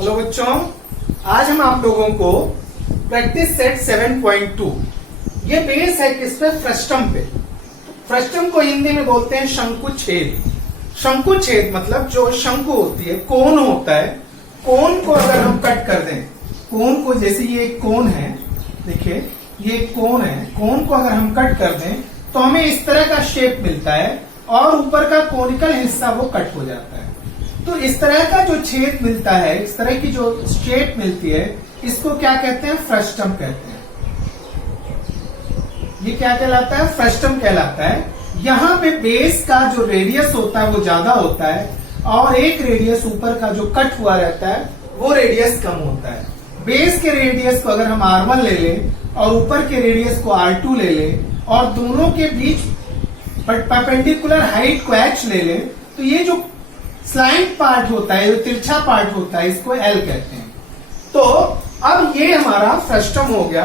Hello बच्चों, आज हम आप लोगों को प्रैक्टिस सेट 7.2 ये बेस है किस पे? फ्रस्टम पे। फ्रस्टम को हिंदी में बोलते हैं शंकुछेद। शंकुछेद मतलब जो शंकु होती है, कोन होता है, कोन को अगर हम कट कर दें, कोन को, जैसे ये एक कोन है, देखिए ये एक कोन है, कोन को अगर हम कट कर दें तो हमें इस तरह का शेप मिलता है और ऊपर का कोनिकल हिस्सा वो कट हो जाता है। तो इस तरह का जो छेद मिलता है, इस तरह की जो शेप मिलती है, इसको क्या कहते हैं? फ्रस्टम कहते हैं। ये क्या कहलाता है? फ्रस्टम कहलाता है। यहाँ पे बेस का जो रेडियस होता है वो ज्यादा होता है और एक रेडियस ऊपर का जो कट हुआ रहता है वो रेडियस कम होता है। बेस के रेडियस को अगर हम R1 ले लें और ऊपर के रेडियस को R2 ले लें और दोनों के बीच परपेंडिकुलर हाइट को H ले लें, तो ये जो स्लाइंट पार्ट होता है, जो तिरछा पार्ट होता है, इसको L कहते हैं। तो अब ये हमारा फ्रस्टम हो गया।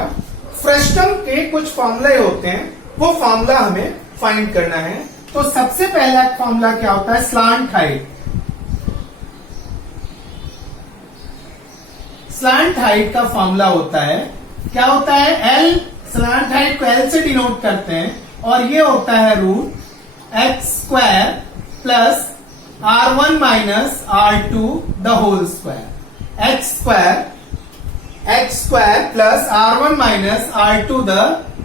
फ्रस्टम के कुछ फॉर्मूले होते हैं, वो फॉर्मूला हमें फाइंड करना है। तो सबसे पहला फॉर्मूला क्या होता है? Slant height. स्लांट हाइट का फॉर्मूला होता है, क्या होता है? L, स्लांट हाइट को L से डिनोट करते हैं और ये होता है √h² plus R1 minus R2 the whole square. h² plus R1 minus R2 the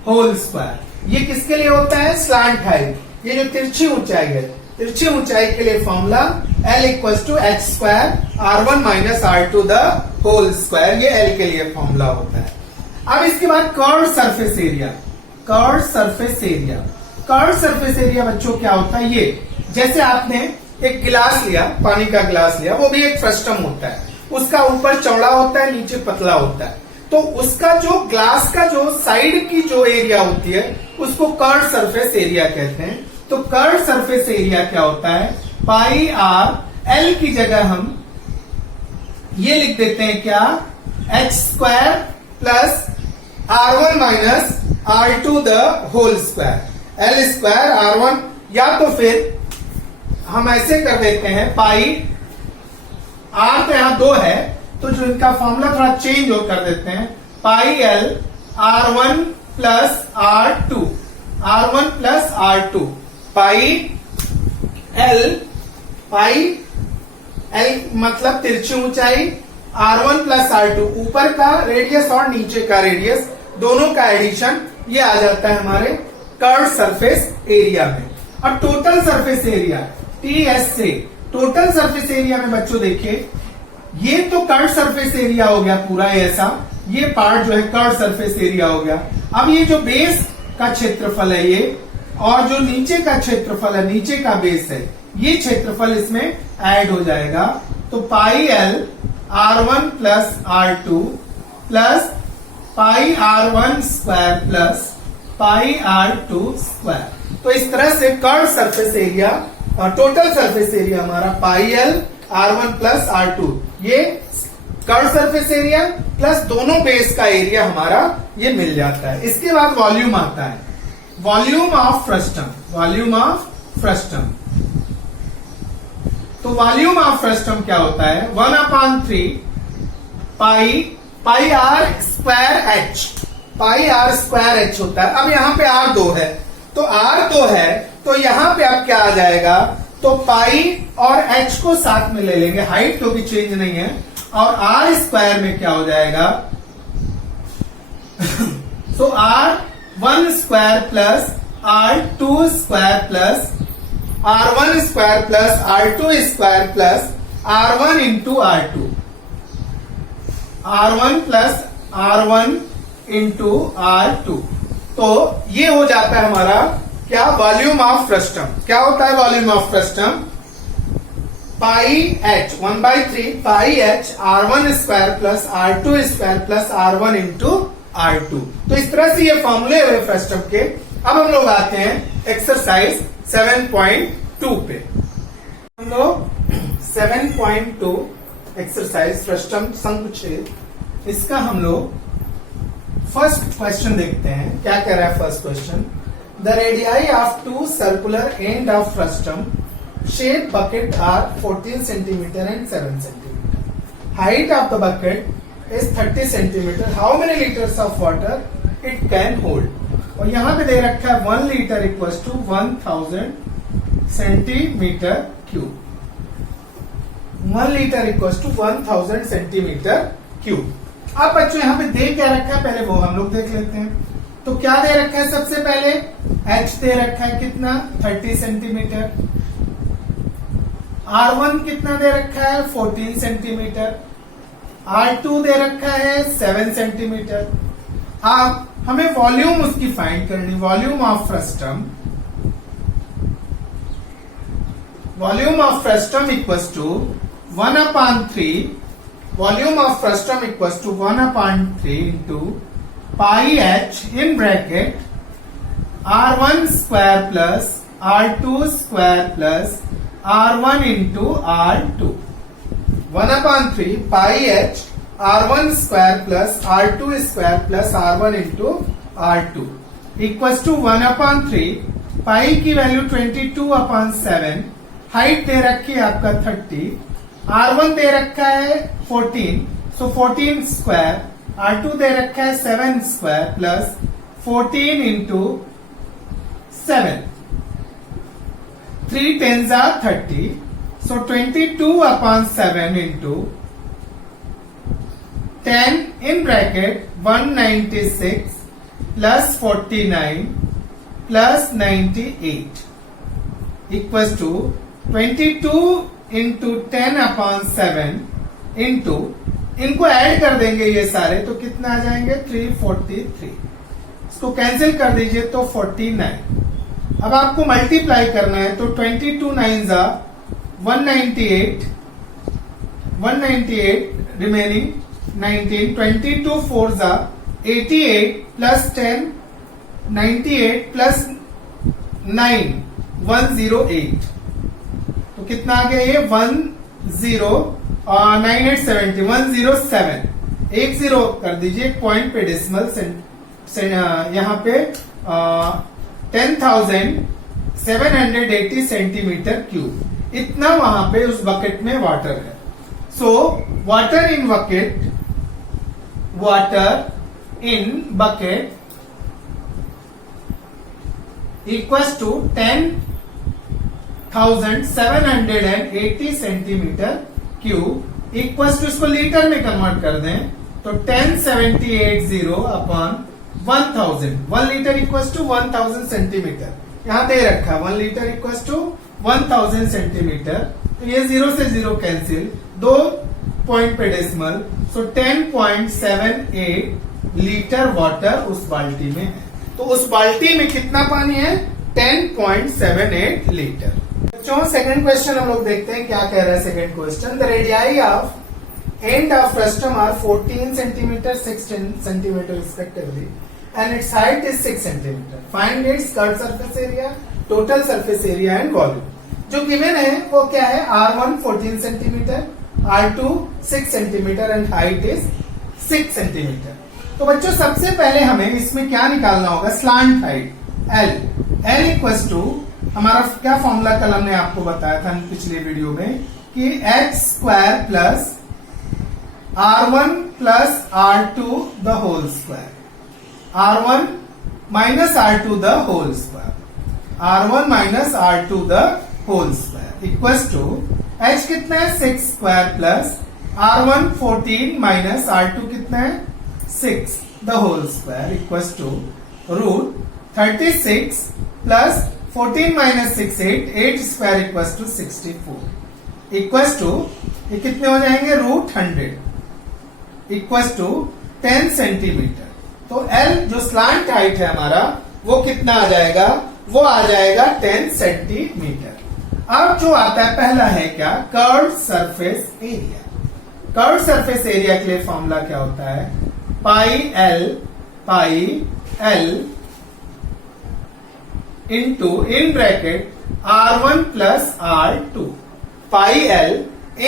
whole square. ये किसके लिए होता है? Slant height. ये जो तिरछी ऊंचाई है, तिरछी ऊंचाई के लिए formula L = h² R1 minus R2 the whole square. ये L के लिए फॉर्मूला होता है। अब इसके बाद curve surface area. Curve surface area, curve surface area बच्चों क्या होता है? ये जैसे आपने एक गिलास लिया, पानी का गिलास लिया, वो भी एक फ्रस्टम होता है। उसका ऊपर चौड़ा होता है, नीचे पतला होता है। तो उसका जो ग्लास का जो साइड की जो एरिया होती है उसको कर्व सरफेस एरिया कहते हैं। तो कर्व सरफेस एरिया क्या होता है? पाई आर, एल की जगह हम ये लिख देते हैं क्या? h² plus R1 minus R2 the whole square. L² R1, या तो फिर हम ऐसे कर देते हैं, पाई R तो यहां 2 है, तो जो इनका फॉर्मूला थोड़ा चेंज हो कर देते हैं, पाई L R1 plus R2, R1 plus R2, पाई L मतलब तिरछी ऊंचाई, R1 प्लस R2 ऊपर का रेडियस और नीचे का रेडियस दोनों का एडिशन, ये आ जाता है हमारे कर्व सरफेस एरिया में। अब टोटल सरफेस एरिया TS से, टोटल सरफेस एरिया में बच्चों देखिए, ये तो कर्व सरफेस एरिया हो गया पूरा ऐसा, ये पार्ट जो है कर्व सरफेस एरिया हो गया। अब ये जो बेस का क्षेत्रफल है ये, और जो नीचे का क्षेत्रफल है, नीचे का बेस है, ये क्षेत्रफल इसमें ऐड हो जाएगा। तो पाई L R1 plus R2 plus pi R1² plus pi R2²। तो इस तरह से कर्व सरफेस एरिया और टोटल सरफेस एरिया हमारा पाई L R1 प्लस R2, ये कर्व सरफेस एरिया प्लस दोनों बेस का एरिया हमारा ये मिल जाता है। इसके बाद वॉल्यूम आता है, volume of frustum. Volume of frustum, तो वॉल्यूम ऑफ फ्रस्टम क्या होता है? 1/3 पाई R² H, पाई R² H होता है। अब यहाँ पे R2 है, तो R2 है, तो यहाँ पे अब क्या आ जाएगा? तो पाई और H को साथ में ले लेंगे, हाइट तो भी चेंज नहीं है, और R² में क्या हो जाएगा? तो R1² plus R2² plus R1² plus R2² plus R1 into R2, R1 plus R1 into R2। तो ये हो जाता है हमारा क्या? Volume of frustum. क्या होता है volume of frustum? Pi H 1/3 pi H R1² plus R2² plus R1 into R2। तो इस तरह से ये फॉर्मूले हुए फ्रस्टम के। अब हम लोग आते हैं एक्सरसाइज 7.2 पे। हम लोग 7.2 एक्सरसाइज फ्रस्टम शंकुछेद, इसका हम लोग फर्स्ट क्वेश्चन देखते हैं। क्या कह रहा है first question? The radii of 2 circular and of frustum shaped bucket are 14 centimeter and 7 centimeter. height of the bucket is 30 centimeter. How many liters of water it can hold? और यहां पे दे रखा है 1 litre equal to 1000 centimetre cube. 1 litre equal to 1000 centimetre cube. अब बच्चों यहां पे दे क्या रखा है पहले वो हम लोग देख लेते हैं. तो क्या दे रखा है सबसे पहले h दे रखा है कितना 30 सेंटीमीटर. R1 कितना दे रखा है 14 सेंटीमीटर. R2 दे रखा है 7 सेंटीमीटर. अब हमें वॉल्यूम उसकी फाइंड करनी. Volume of frustum equals to 1/3. Volume of frustum equals to 1/3 into pi h in bracket R1 square plus R2 square plus R1 into R2. 1/3 pi h R1 square plus R2 square plus R1 into R2 equals to 1/3. पाई की value 22/7. Height दे रखी है आपका 30. R1 दे रखा है 14. सो 14 square. R2 दे रखा है 7 square plus 14 into 7. 3 10s are 30. So 22/7 into 10 in bracket 196 plus 49 plus 98 equals to 22 into 10/7 into इनको add कर देंगे ये सारे तो कितना आ जाएंगे 343. इसको कैंसिल कर दीजिए तो 49. अब आपको मल्टीप्लाई करना है तो 22 9s are 198 remaining 19. 22 4s are 88 plus 10 98 plus 9 108. तो कितना आ गया ये 9870 107. 10 कर दीजिए पॉइंट पे डेसिमल यहां पे 10,780 सेंटीमीटर क्यूब. इतना वहां पे उस बकेट में वाटर है. So water in bucket equals to 10,780 centimetre cube equals to इसको लीटर में कन्वर्ट कर दें तो 10,780/1000. 1 लीटर इक्वल्स टू 1000 सेंटीमीटर. यहां दे रखा 1 लीटर इक्वल्स टू 1000 सेंटीमीटर. तो ये 0 से 0 कैंसिल. 2 पॉइंट पे डेसिमल. सो 10.78 लीटर वाटर उस बाल्टी में है. तो उस बाल्टी में कितना पानी है 10.78 लीटर. बच्चों सेकंड क्वेश्चन हम लोग देखते हैं क्या कह रहा है. Second question the radii of end of frustum are 14 centimetre 6 centimetre respectively and its height is 6 centimetre. Find its curve surface area, total surface area and volume. जो गिवन है वो क्या है R1 14 centimetre, R2 6 centimetre and height is 6 centimetre. तो बच्चों सबसे पहले हमें इसमें क्या निकालना होगा slant height L equals to हमारा क्या फॉर्मूला कल हमने आपको बताया था पिछले वीडियो में कि h square plus R1 plus R2 the whole square. R1 minus R2 the whole square. R1 minus R2 the whole square equals to h कितना है 6 square plus R1 14 minus R2 कितना है 6 the whole square equals to root 36 plus 14 minus 6 8 square equals to 64 equals to ये कितने हो जाएंगे √100 equals to 10 centimetre. तो L जो स्लांट हाइट है हमारा वो कितना आ जाएगा वो आ जाएगा 10 सेंटीमीटर. अब जो आता है पहला है क्या curve surface area. Curve surface area के लिए फॉर्मूला क्या होता है पाई एल इंटू इन ब्रैकेट R1 प्लस R2. पाई L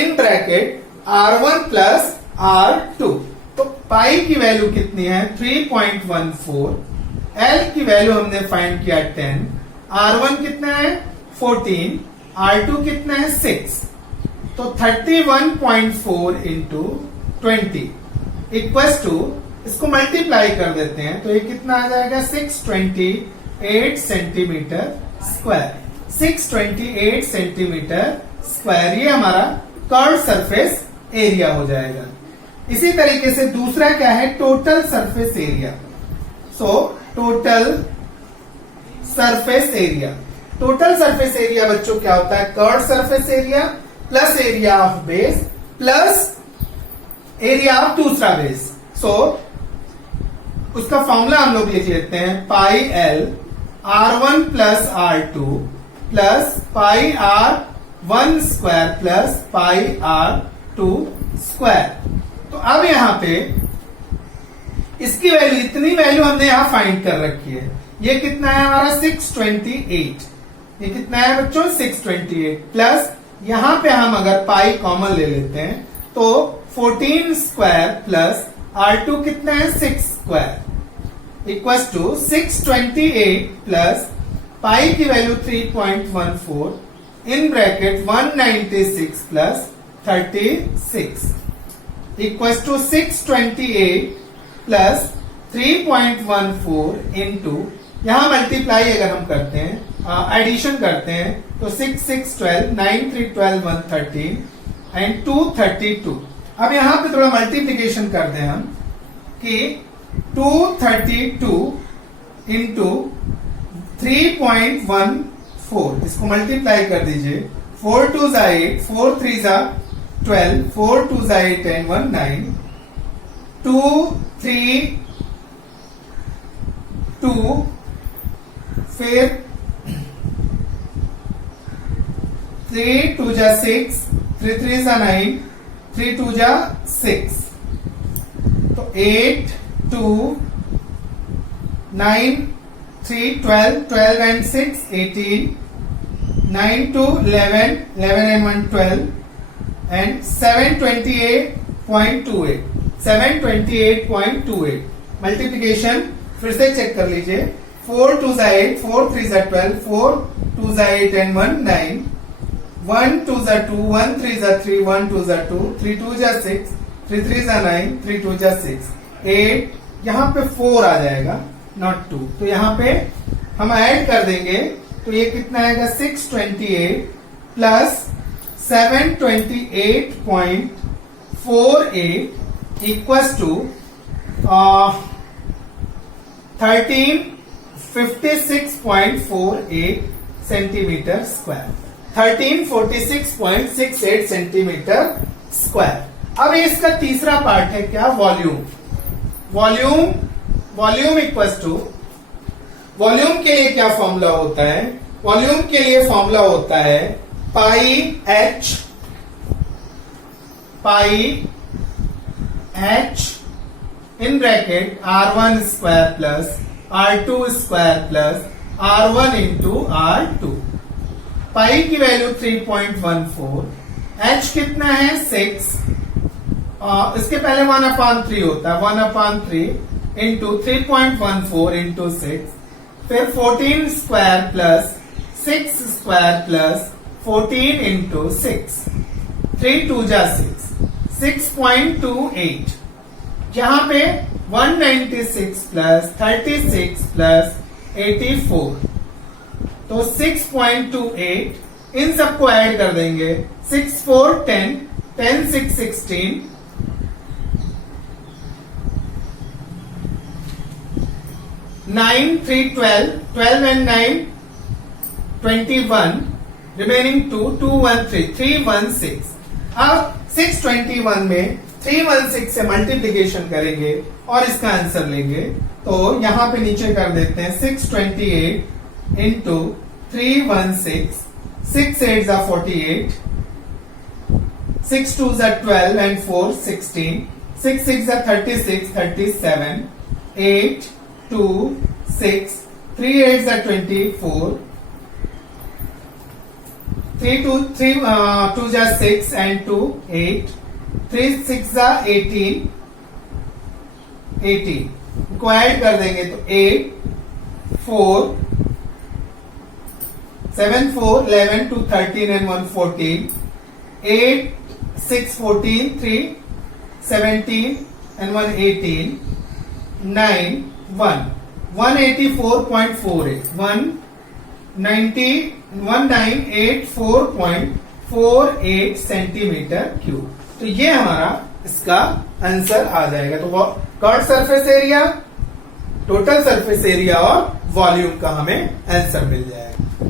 इन ब्रैकेट R1 प्लस R2. तो पाई की वैल्यू कितनी है 3.14. L की वैल्यू हमने फाइंड किया 10. R1 कितना है 14. R2 कितना है 6. तो 31.4 इंटू 20 इक्वल टू, इसको मल्टीप्लाई कर देते हैं तो ये कितना आ जाएगा 628 सेंटीमीटर स्क्वायर। 628 सेंटीमीटर स्क्वायर ये हमारा कर्व सरफेस एरिया हो जाएगा। इसी तरीके से दूसरा क्या है, total surface area. So total surface area, total surface area बच्चों क्या होता है, curve surface area plus area of base plus area of दूसरा बेस। सो उसका फॉर्मूला हम लोग लिख लेते हैं, pi L R1 plus R2 plus pi R1 square plus pi R2 square. तो अब यहां पे इसकी वैल्यू, इतनी वैल्यू हमने यहां फाइंड कर रखी है। ये कितना है हमारा 628, ये कितना है बच्चों 628 प्लस यहां पे हम अगर पाई कॉमन ले लेते हैं तो 14 स्क्वायर प्लस R2 कितना है 6 square equal to 628 plus pi की value 3.14 in bracket 196 plus 36 equal to 628 plus 3.14 into, यहां मल्टीप्लाई अगर हम करते हैं, एडिशन करते हैं तो 6 6 12 9 3 12 113 एंड 232। अब यहां पे थोड़ा मल्टीप्लीकेशन कर दें हम कि 232 इंटू 3.14, इसको मल्टीप्लाई कर दीजिए। 4 2 जा 8, 4 3 जा 12, 4 2 जा 8 and 1 9, 2 3 2 फिर 3 2 जा 6, 3 3 जा 9, 3 2 जा 6, तो 8 2 9 3 12, 12 and 6 18, 9 2 11, 11 and 1 12 and 728.28, 728.28। मल्टीप्लीकेशन फिर से चेक कर लीजिए। 4 2 जा 8, 4 3 जा 12, 4 2 जा 8 and 1 9, 1 2 जा 2, 1 3 जा 3, 1 2 जा 2, 3 2 जा 6, 3 3 जा 9, 3 2 जा 6, 8, यहाँ पे 4 आ जाएगा नॉट 2, तो यहाँ पे हम ऐड कर देंगे तो ये कितना आएगा 628 plus 728.48 equals to 1356.48 centimetre square, 1346.68 centimetre square. अब इसका तीसरा पार्ट है क्या, volume. Volume equals to, volume के लिए क्या फॉर्मूला होता है, वॉल्यूम के लिए फॉर्मूला होता है pi H in bracket R1 square plus R2 square plus R1 into R2। Pi की वैल्यू 3.14, एच कितना है 6, इसके पहले 1/3 होता है, 1/3 इंटू 3.14 इंटू 6, फिर 14 square plus 6 square plus 14 into 6, 3 2 जा 6, 6.28। यहां पे 196 प्लस 36 प्लस 84, तो 6.28, इन सबको ऐड कर देंगे। 6 4 10, 10 6 16, 9 3 12, 12 and 9 21, रिमेनिंग 2 2 1 3 316। अब 621 में 316 से मल्टीप्लीकेशन करेंगे और इसका आंसर लेंगे, तो यहां पे नीचे कर देते हैं 628 इंटू 316, 6 8 जा 48, 6 2 जा 12 and 4 16, 6 6 जा 36 37, 8 2 6, 3 8 जा 24, 3 2 जा 6 and 2 8, 3 6 जा 18, को ऐड कर देंगे तो 8 4 7 4 11 2 13 and 1 14, 8, 6, 14, 3, 17, and 1, 18, 9, 1. 184.48. 1984.48 centimetre cube. तो ये हमारा इसका आंसर आ जाएगा। तो curve surface area, total surface area और वॉल्यूम का हमें आंसर मिल जाएगा।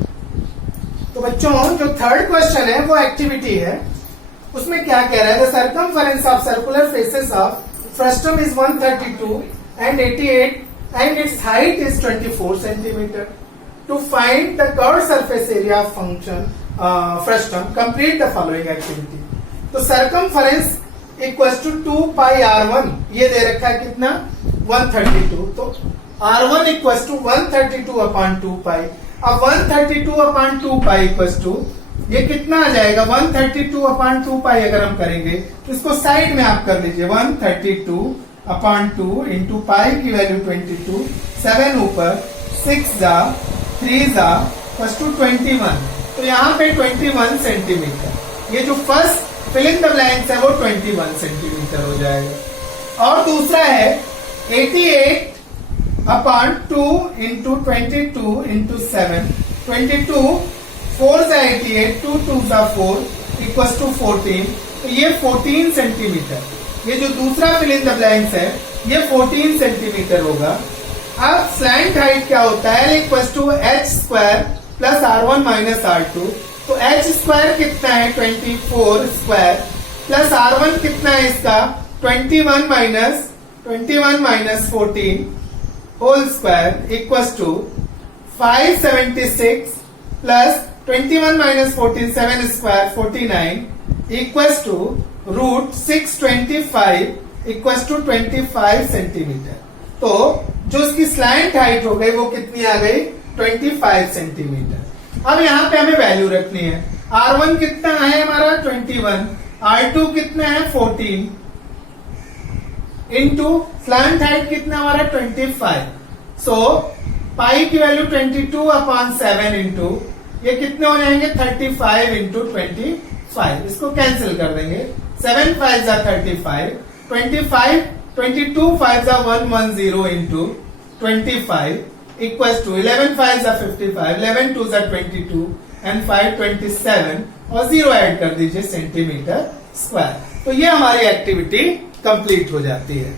तो बच्चों जो थर्ड क्वेश्चन है वो एक्टिविटी है। उसमें क्या कह रहा है, the circumference of circular faces of frustum is 132 and 88 and its height is 24 centimeter. To find the curved surface area of function frustum, complete the following activity. तो circumference equals to 2 pi r1, ये दे रखा है कितना 132, तो r1 equals to 132 upon 2 pi। अब 132 upon 2 pi equals to ये कितना आ जाएगा 132 upon 2 pi। अगर हम करेंगे तो इसको साइड में आप कर लीजिए 132 upon 2 इंटू पाई की वैल्यू 22, 7 ऊपर 6 जा 3 जा प्लस टू 21। तो यहाँ पे 21 सेंटीमीटर, ये जो first fill in the blanks है वो 21 सेंटीमीटर हो जाएगा। और दूसरा है 88 अपॉन 2 इंटू 22 इंटू 7, 22 4 जा 88, 2 2 जा 4 इक्वल्स टू 14। तो ये 14 सेंटीमीटर, ये जो दूसरा फिल इन द ब्लैंक्स है ये 14 सेंटीमीटर होगा। अब स्लैंट हाइट क्या होता है, equals to h square plus R1 minus R2। तो एच स्क्वायर कितना है 24 स्क्वायर प्लस R1 कितना है इसका 21 minus 14 whole square equals to 576 plus 21 minus 14 7 square 49 equals to root 625 equals to 25 centimetre. तो जो इसकी स्लैंट हाइट हो गई वो कितनी आ गई 25 सेंटीमीटर। अब यहाँ पे हमें वैल्यू रखनी है। R1 कितना है हमारा 21, R2 कितना है 14 इंटू स्लैंट हाइट कितना हमारा 25। सो पाई की वैल्यू 22 अपॉन 7 इंटू ये कितने हो जाएंगे 35 इंटू 25। इसको कैंसिल कर देंगे, 7 5 जा 35, 25 22 5 जा 110 इंटू 25 इक्वल्स टू 11 5 जा 55, 11 2 जा 22 एंड 5 27 और 0 ऐड कर दीजिए सेंटीमीटर स्क्वायर। तो ये हमारी एक्टिविटी कंप्लीट हो जाती है।